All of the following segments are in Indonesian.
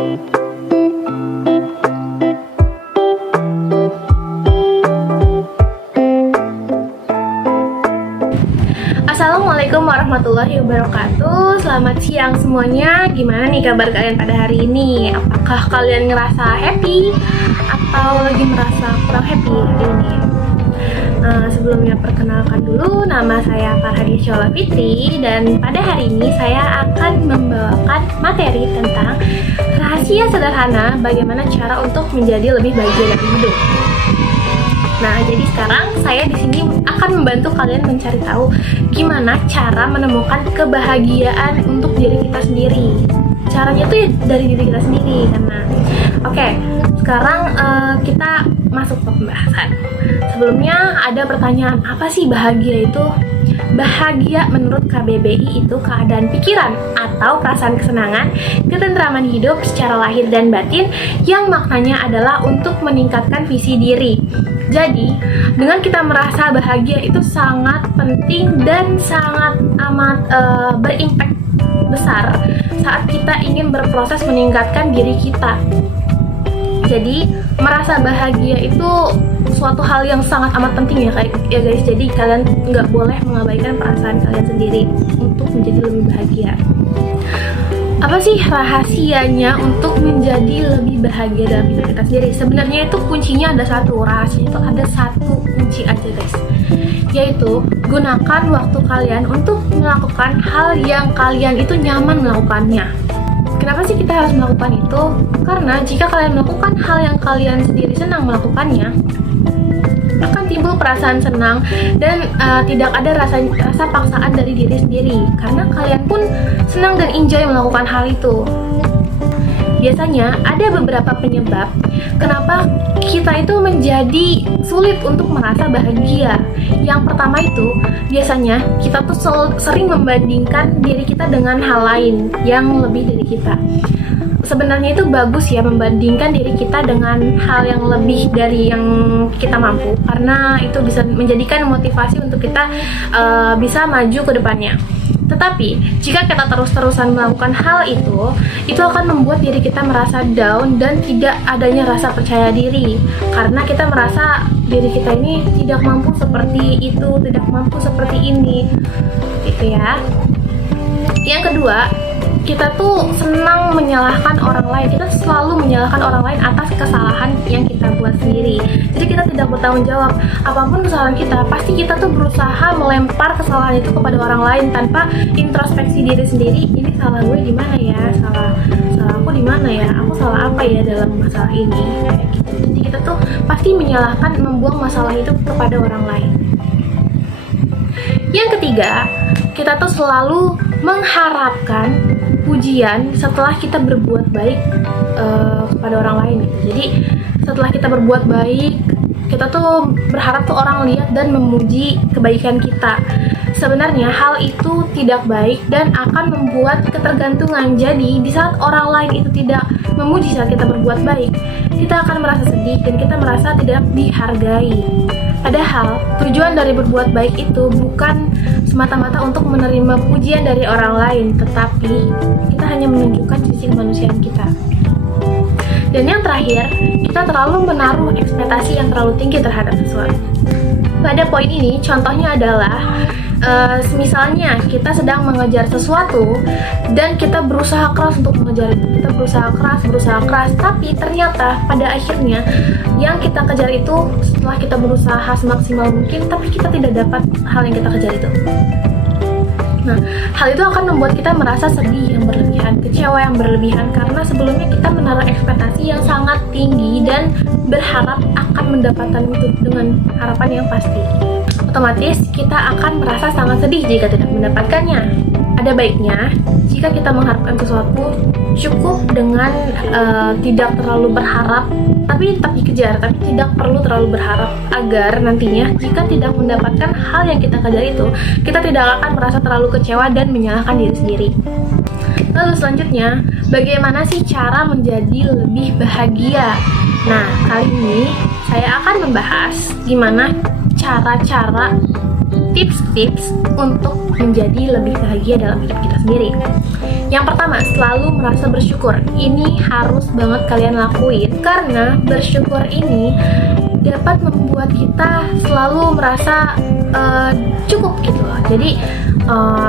Assalamualaikum warahmatullahi wabarakatuh. Selamat siang semuanya. Gimana nih kabar kalian pada hari ini? Apakah kalian ngerasa happy atau lagi merasa kurang happy hari ini? Sebelumnya perkenalkan dulu, nama saya Farhadi Shola Fitri, dan pada hari ini saya akan membawakan materi tentang rahasia sederhana bagaimana cara untuk menjadi lebih bahagia dalam hidup. Nah, jadi sekarang saya di sini akan membantu kalian mencari tahu gimana cara menemukan kebahagiaan untuk diri kita sendiri. Caranya tuh ya dari diri kita sendiri, karena oke, sekarang kita masuk ke pembahasan. Sebelumnya ada pertanyaan, apa sih bahagia itu? Bahagia menurut KBBI itu keadaan pikiran atau perasaan kesenangan, ketentraman hidup secara lahir dan batin yang maknanya adalah untuk meningkatkan visi diri. Jadi, dengan kita merasa bahagia itu sangat penting dan sangat amat berimpact besar saat kita ingin berproses meningkatkan diri kita. Jadi, merasa bahagia itu suatu hal yang sangat amat penting ya guys. Jadi kalian nggak boleh mengabaikan perasaan kalian sendiri untuk menjadi lebih bahagia. Apa sih rahasianya untuk menjadi lebih bahagia dalam hidup kita sendiri? Sebenarnya itu kuncinya ada satu, rahasianya itu ada satu kunci aja guys, yaitu gunakan waktu kalian untuk melakukan hal yang kalian itu nyaman melakukannya. Kenapa sih kita harus melakukan itu? Karena jika kalian melakukan hal yang kalian sendiri senang melakukannya, akan timbul perasaan senang dan tidak ada rasa paksaan dari diri sendiri, karena kalian pun senang dan enjoy melakukan hal itu. Biasanya ada beberapa penyebab kenapa kita itu menjadi sulit untuk merasa bahagia. Yang pertama itu, biasanya kita tuh sering membandingkan diri kita dengan hal lain yang lebih dari kita. Sebenarnya itu bagus ya membandingkan diri kita dengan hal yang lebih dari yang kita mampu, karena itu bisa menjadikan motivasi untuk kita bisa maju ke depannya. Tetapi jika kita terus-terusan melakukan hal itu akan membuat diri kita merasa down dan tidak adanya rasa percaya diri, karena kita merasa diri kita ini tidak mampu seperti itu, tidak mampu seperti ini, gitu ya. Yang kedua, kita tuh senang menyalahkan orang lain. Kita selalu menyalahkan orang lain atas kesalahan yang kita buat sendiri. Jadi kita tidak bertanggung jawab apapun kesalahan kita. Pasti kita tuh berusaha melempar kesalahan itu kepada orang lain tanpa introspeksi diri sendiri. Ini salah gue di mana ya? Salah aku di mana ya? Aku salah apa ya dalam masalah ini? Kayak gitu. Jadi kita tuh pasti menyalahkan, membuang masalah itu kepada orang lain. Yang ketiga, kita tuh selalu mengharapkan pujian setelah kita berbuat baik kepada orang lain. Jadi setelah kita berbuat baik, kita tuh berharap tuh orang lihat dan memuji kebaikan kita. Sebenarnya hal itu tidak baik dan akan membuat ketergantungan. Jadi di saat orang lain itu tidak memuji saat kita berbuat baik, kita akan merasa sedih dan kita merasa tidak dihargai. Padahal tujuan dari berbuat baik itu bukan semata-mata untuk menerima pujian dari orang lain, tetapi kita hanya menunjukkan sisi kemanusiaan kita. Dan yang terakhir, kita terlalu menaruh ekspektasi yang terlalu tinggi terhadap sesuatu. Pada poin ini, contohnya adalah misalnya kita sedang mengejar sesuatu dan kita berusaha keras untuk mengejar itu. Kita berusaha keras, tapi ternyata pada akhirnya yang kita kejar itu, setelah kita berusaha semaksimal mungkin, tapi kita tidak dapat hal yang kita kejar itu. Nah, hal itu akan membuat kita merasa sedih yang berlebihan, kecewa yang berlebihan, karena sebelumnya kita menaruh ekspektasi yang sangat tinggi dan berharap akan mendapatkan itu dengan harapan yang pasti. Otomatis kita akan merasa sangat sedih jika tidak mendapatkannya. Ada baiknya jika kita mengharapkan sesuatu, cukup dengan tidak terlalu berharap, tapi tetap dikejar, tapi tidak perlu terlalu berharap, agar nantinya jika tidak mendapatkan hal yang kita kejar itu, kita tidak akan merasa terlalu kecewa dan menyalahkan diri sendiri. Lalu selanjutnya, bagaimana sih cara menjadi lebih bahagia? Nah, kali ini saya akan membahas gimana cara-cara tips-tips untuk menjadi lebih bahagia dalam hidup kita sendiri. Yang pertama, selalu merasa bersyukur. Ini harus banget kalian lakuin, karena bersyukur ini dapat membuat kita selalu merasa cukup gitu loh. Jadi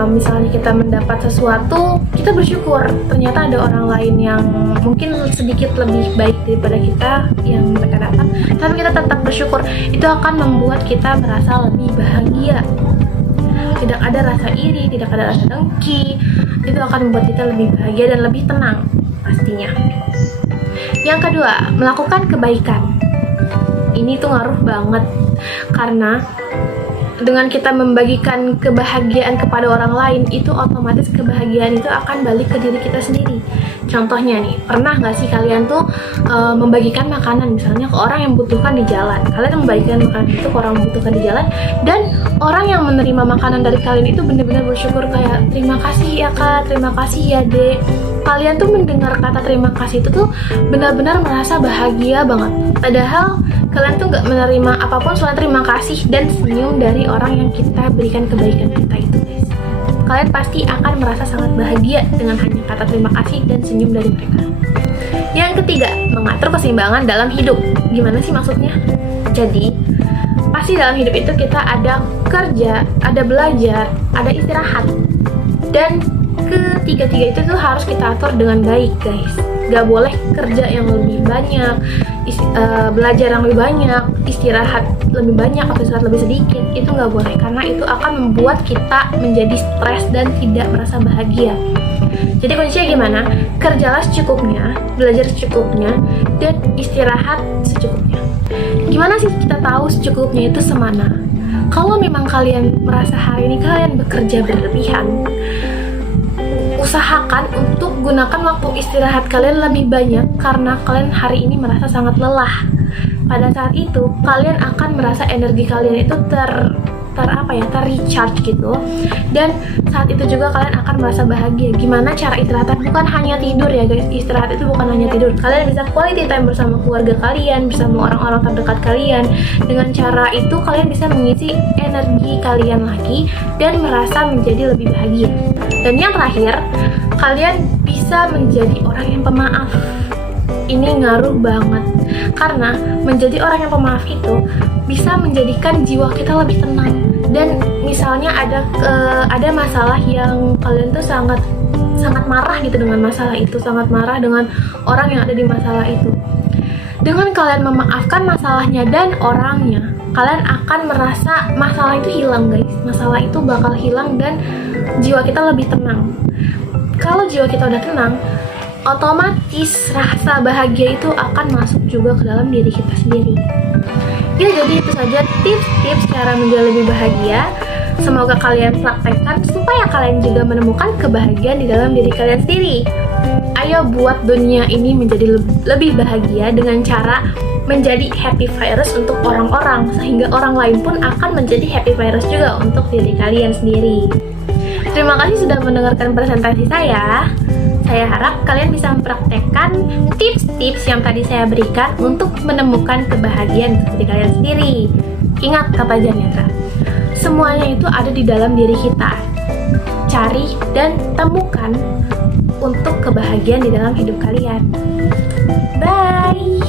misalnya kita mendapat sesuatu, kita bersyukur ternyata ada orang lain yang mungkin sedikit lebih baik daripada kita yang mereka dapat, tapi kita tetap bersyukur. Itu akan membuat kita merasa lebih bahagia. Tidak ada rasa iri, tidak ada rasa dengki. Itu akan membuat kita lebih bahagia dan lebih tenang pastinya. Yang kedua, melakukan kebaikan. Ini tuh ngaruh banget, karena dengan kita membagikan kebahagiaan kepada orang lain, itu otomatis kebahagiaan itu akan balik ke diri kita sendiri. Contohnya nih, pernah nggak sih kalian tuh membagikan makanan misalnya ke orang yang membutuhkan di jalan? Kalian membagikan makanan itu ke orang yang membutuhkan di jalan, dan orang yang menerima makanan dari kalian itu benar-benar bersyukur kayak, terima kasih ya kak, terima kasih ya dek. Kalian tuh mendengar kata terima kasih itu tuh benar-benar merasa bahagia banget. Padahal kalian tuh gak menerima apapun selain terima kasih dan senyum dari orang yang kita berikan kebaikan kita itu, guys. Kalian pasti akan merasa sangat bahagia dengan hanya kata terima kasih dan senyum dari mereka. Yang ketiga, mengatur keseimbangan dalam hidup. Gimana sih maksudnya? Jadi, pasti dalam hidup itu kita ada kerja, ada belajar, ada istirahat. Dan ketiga-tiga itu tuh harus kita atur dengan baik, guys. Gak boleh kerja yang lebih banyak, belajar yang lebih banyak, istirahat lebih banyak atau istirahat lebih sedikit. Itu gak boleh, karena itu akan membuat kita menjadi stres dan tidak merasa bahagia. Jadi kuncinya gimana? Kerjalah secukupnya, belajar secukupnya, dan istirahat secukupnya. Gimana sih kita tahu secukupnya itu semana? Kalau memang kalian merasa hari ini kalian bekerja berlebihan, usahakan untuk gunakan waktu istirahat kalian lebih banyak, karena kalian hari ini merasa sangat lelah. Pada saat itu kalian akan merasa energi kalian itu recharge gitu, dan saat itu juga kalian akan merasa bahagia. Gimana cara istirahat? Bukan hanya tidur ya guys, istirahat itu bukan hanya tidur. Kalian bisa quality time bersama keluarga kalian, bersama orang-orang terdekat kalian. Dengan cara itu kalian bisa mengisi energi kalian lagi dan merasa menjadi lebih bahagia. Dan yang terakhir, kalian bisa menjadi orang yang pemaaf. Ini ngaruh banget, karena menjadi orang yang pemaaf itu bisa menjadikan jiwa kita lebih tenang. Dan misalnya ada masalah yang kalian tuh sangat marah gitu dengan masalah itu, sangat marah dengan orang yang ada di masalah itu. Dengan kalian memaafkan masalahnya dan orangnya, kalian akan merasa masalah itu hilang, guys. Masalah itu bakal hilang dan jiwa kita lebih tenang. Kalau jiwa kita udah tenang, otomatis rasa bahagia itu akan masuk juga ke dalam diri kita sendiri. Ya, jadi itu saja tips-tips cara menjadi lebih bahagia. Semoga kalian praktekkan supaya kalian juga menemukan kebahagiaan di dalam diri kalian sendiri. Ayo buat dunia ini menjadi lebih bahagia dengan cara menjadi happy virus untuk orang-orang, sehingga orang lain pun akan menjadi happy virus juga untuk diri kalian sendiri. Terima kasih sudah mendengarkan presentasi saya. Saya harap kalian bisa mempraktekkan tips-tips yang tadi saya berikan untuk menemukan kebahagiaan untuk diri kalian sendiri. Ingat kata Janendra, semuanya itu ada di dalam diri kita. Cari dan temukan untuk kebahagiaan di dalam hidup kalian. Bye!